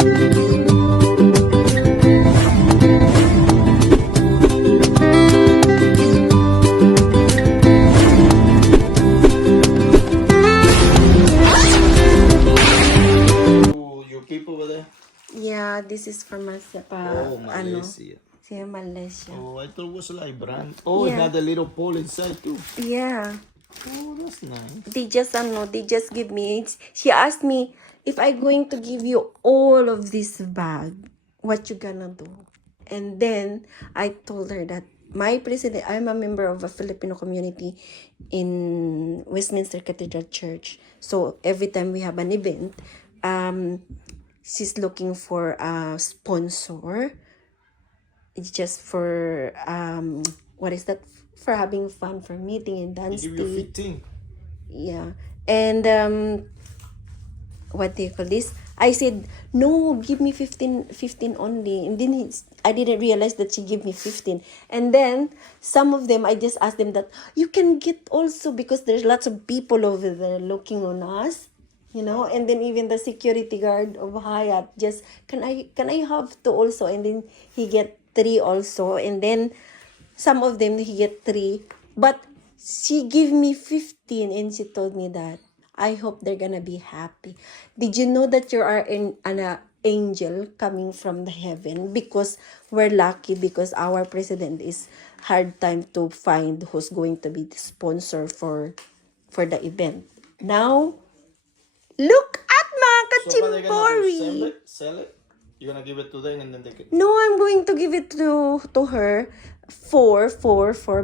Your people were there? Yeah, this is from Malaysia. Malaysia. Oh, I thought it was like brand. Oh, Yeah. another little pole inside too. Yeah. Oh, that's nice. They just give me, she asked me, if I going to give you all of this bag, what you gonna do? And then I told her that my president, I'm a member of a Filipino community in Westminster Cathedral Church. So every time we have an event, she's looking for a sponsor. It's just for what is that? For having fun, for meeting and They dance. give you 15. Yeah. And what do you call this? I said, no, give me 15 only. And then I didn't realize that she gave me 15. And then some of them, I just asked them that you can get also, because there's lots of people over there looking on us, you know. And then even the security guard of Hyatt just, can I have to also? And then he get 3 also. And then some of them, he get 3. But she gave me 15 and she told me that, I hope they're gonna be happy. Did you know that you are an angel coming from the heaven? Because we're lucky, because our president is hard time to find who's going to be the sponsor for the event. Now, look at mga So what are they gonna do? kachimbori! Sell it? You're gonna give it to them and then they can. No, I'm going to give it to her four,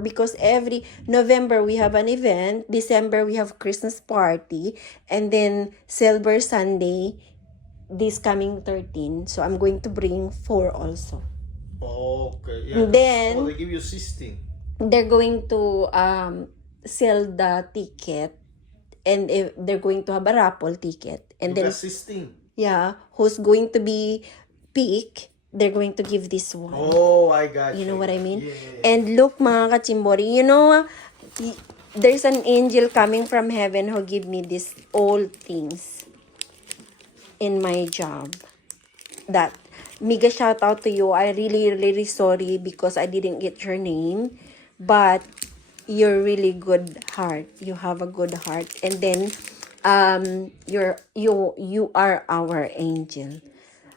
because every November we have an event, December we have Christmas party, and then Silver Sunday this coming 13. So I'm going to bring 4 also. Okay. Yeah. And then they give you 16. they're going to sell the ticket, and if they're going to have a raffle ticket, and You then got 16. yeah, who's going to be pick, they're going to give this one. Oh, I got you. You know what I mean? Yeah. And look, mga kachimbori, you know, there's an angel coming from heaven who give me these old things in my job. That, mega shout out to you. I really sorry because I didn't get your name, but you're really good heart. You have a good heart, and then you are our angel.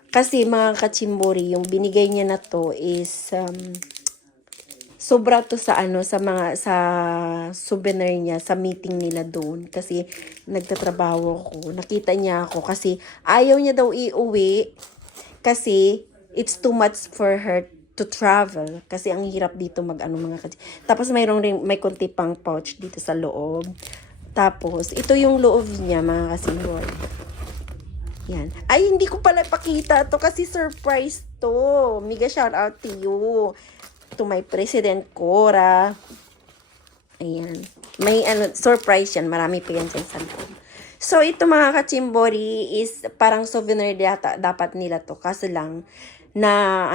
Kasi mga kachimbori, yung binigay niya na to is sobra to sa sa souvenir niya sa meeting nila doon, kasi nagtatrabaho ako. Nakita niya ako kasi ayaw niya daw iuwi kasi it's too much for her to travel, kasi ang hirap dito mga tapos may konti pang pouch dito sa loob. Tapos ito yung loob niya, mga kachimbori. Yan. Ay, hindi ko pala pakita to kasi surprise to. Mega shout out to you. To my President Cora. Ayan. May surprise yan. Marami pa yan sa loob. So, ito mga kachimbori is parang souvenir dapat nila to. Kasi lang na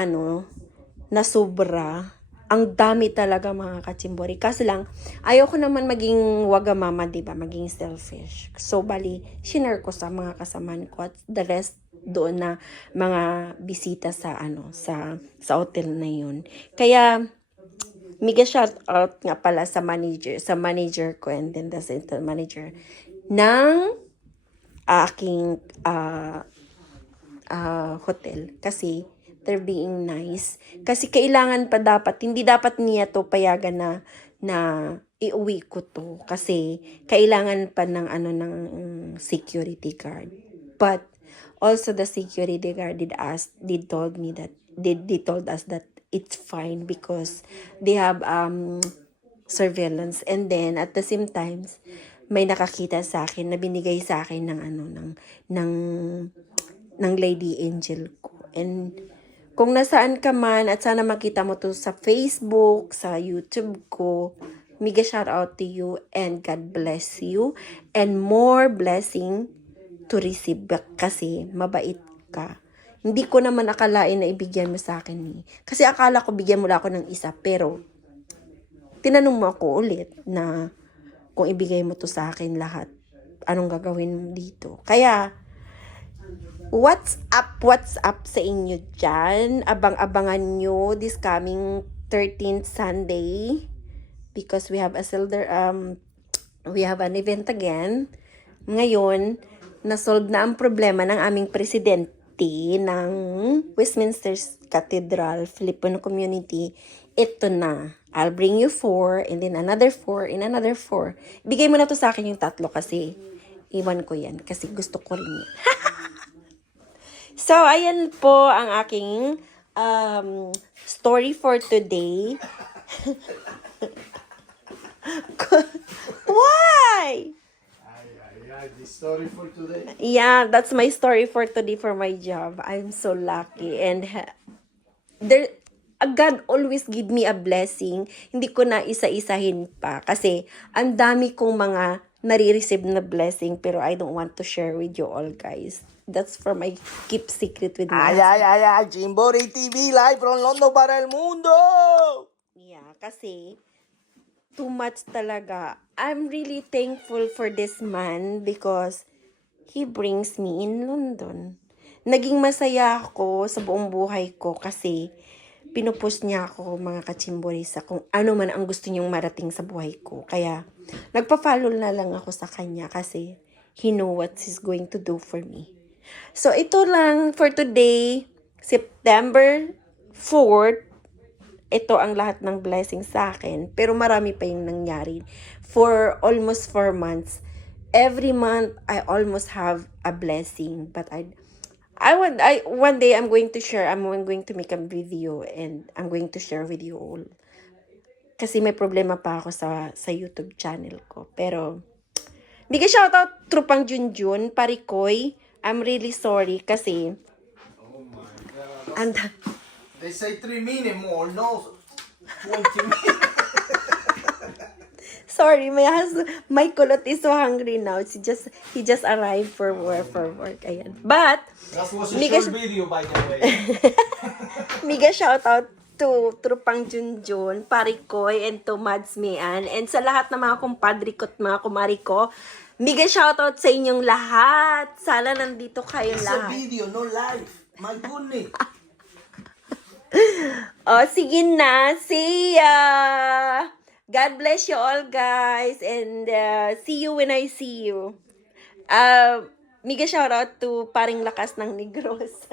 na sobra. Ang dami talaga mga kachimbori. Kasi lang, ayoko naman maging wagamama, diba? Maging selfish. So, bali, shinare ko sa mga kasamaan ko at the rest doon na mga bisita sa sa hotel na yun. Kaya, mega shout out nga pala sa manager ko, and then the center manager ng aking hotel. Kasi, they're being nice. Kasi kailangan pa dapat, hindi dapat niya to payagan na iuwi ko to. Kasi kailangan pa ng ng security guard. But also the security guard told us that it's fine because they have surveillance. And then at the same time, may nakakita sa akin na binigay sa akin ng Lady Angel ko. And kung nasaan ka man at sana makita mo to sa Facebook, sa YouTube ko, mega shout out to you and God bless you and more blessing to receive back kasi mabait ka. Hindi ko naman akalain na ibigyan mo sa akin eh. Kasi akala ko bigyan mo lang ako ng isa, pero tinanong mo ako ulit na kung ibigay mo to sa akin lahat, anong gagawin mo dito. Kaya What's up sa inyo dyan? Abang-abangan nyo this coming 13th Sunday because we have we have an event again. Ngayon, nasolve na ang problema ng aming presidente ng Westminster Cathedral Filipino Community. Ito na. I'll bring you 4 and then another 4 and another 4. Bigay mo na to sa akin yung 3 kasi iwan ko yan kasi gusto ko rin yan. So, ayan po ang aking story for today. Why? The story for today. Yeah, that's my story for today for my job. I'm so lucky. And God always give me a blessing. Hindi ko na isa-isahin pa. Kasi ang dami kong mga nare-receive na blessing pero I don't want to share with you all, guys. That's for my keep secret with me. Jimbori TV live from London para el mundo! Yeah, kasi too much talaga. I'm really thankful for this man because he brings me in London. Naging masaya ako sa buong buhay ko kasi pinupush niya ako mga kachimbori sa kung ano man ang gusto niyong marating sa buhay ko. Kaya nagpa-follow na lang ako sa kanya kasi he know what he's going to do for me. So ito lang for today, September 4th. Ito ang lahat ng blessings sa akin. Pero marami pa yung nangyari. For almost 4 months. Every month, I almost have a blessing. But one day, I'm going to share. I'm going to make a video. And I'm going to share with you all. Kasi may problema pa ako sa YouTube channel ko. Pero, bigay shoutout Trupang Junjun, Parikoy. I'm really sorry kasi Oh my God. They say 3 minutes more, no 20 minutes. sorry, my kulot is so hungry now. He just arrived for work. Ayan. But That was a Mika, short video, by the way. mega shout out to Trupang Junjun, Parikoy, and to Mads Mian. And sa lahat ng mga kumpadri ko at mga kumari ko, mega shout out sa inyong lahat. Sana nandito kayo It's a lahat. video, no live. My goodness. Oh, sige na. See ya! God bless you all, guys. And see you when I see you. Mega shout out to Paring Lakas ng Negros.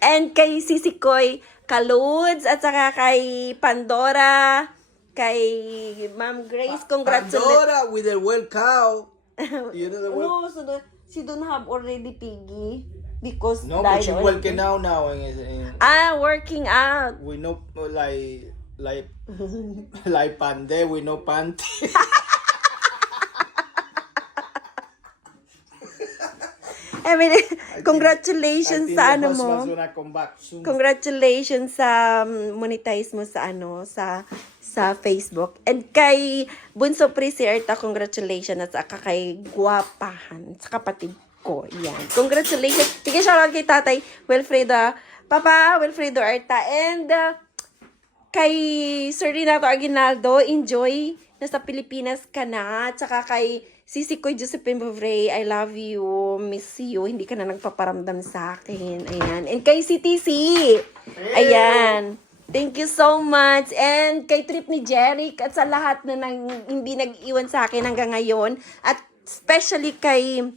And kay Sisikoy Kaluds at saka kay Pandora, kay Ma'am Grace, congratulations. Pandora with a well cow. You know the well. No, so she don't have already piggy because No, but died she's already. working now. Working out. We know like pande, we know panty. I mean, congratulations sa ano mo. Come back soon. Congratulations sa monetize mo sa sa Facebook. And kay Bunso Prisi Erta, congratulations at saka kay Guwapahan, sa kapatid ko. Yan. Congratulations. Sige, shoutout kay Tatay Wilfredo, Papa Wilfredo Erta. And kay Sir Renato Aguinaldo, enjoy. Nasa Pilipinas ka na. At saka kay Sisi ko, Josephine Bovray, I love you, miss you, hindi ka na nagpaparamdam sa akin. Ayan. And kay CTC, ayan. Thank you so much. And kay Trip ni Jeric at sa lahat na hindi nag-iwan sa akin hanggang ngayon. At especially kay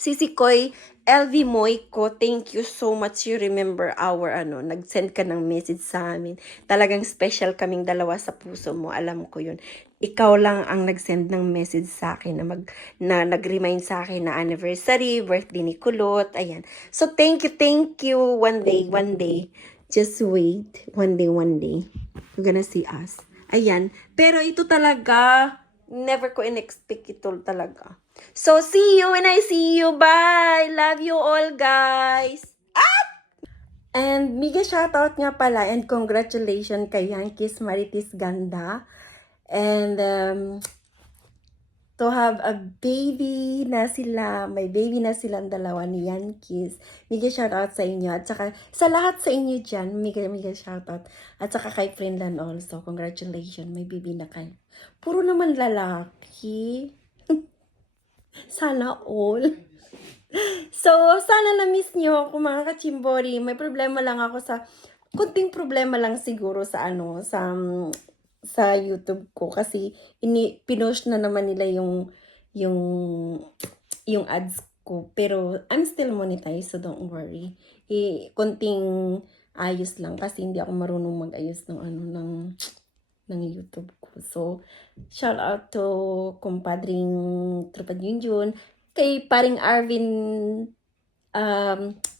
Sisi Koy, LV Moyko, thank you so much. You remember our, nag-send ka ng message sa amin. Talagang special kaming dalawa sa puso mo. Alam ko yun. Ikaw lang ang nag-send ng message sa akin na nag-remind sa akin na anniversary, birthday ni Kulot. Ayan. So, thank you. One day. Just wait. One day. You're gonna see us. Ayan. Pero ito talaga, never ko in-expect ito talaga. So, see you when I see you. Bye! Love you all, guys! And mega shoutout nga pala and congratulations kay Yankees Maritis Ganda. And to have a baby na sila, may baby na silang dalawa ni Yankees. Mega shoutout sa inyo. At saka sa lahat sa inyo dyan, mega shoutout. At saka kay Friendland also, congratulations, may baby na kayo. Puro naman lalaki. Sana all. So, sana na-miss nyo ako mga kachimbori. May problema lang ako kunting problema lang siguro sa YouTube ko. Kasi, pinush na naman nila yung ads ko. Pero, I'm still monetized, so don't worry. Kunting ayos lang kasi hindi ako marunong mag-ayos ng YouTube ko. So, shout out to kumpadring Tropa Junjun, kay paring Arvin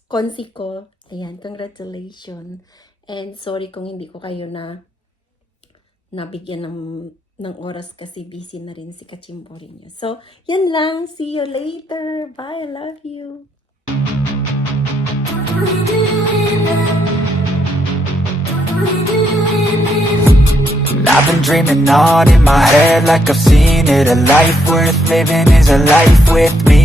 Konsi ko. Ayan, congratulations. And sorry kung hindi ko kayo nabigyan ng oras kasi busy na rin si Kachimbori niyo. So, yan lang. See you later. Bye. I love you. I've been dreaming on in my head like I've seen it. A life worth living is a life with me.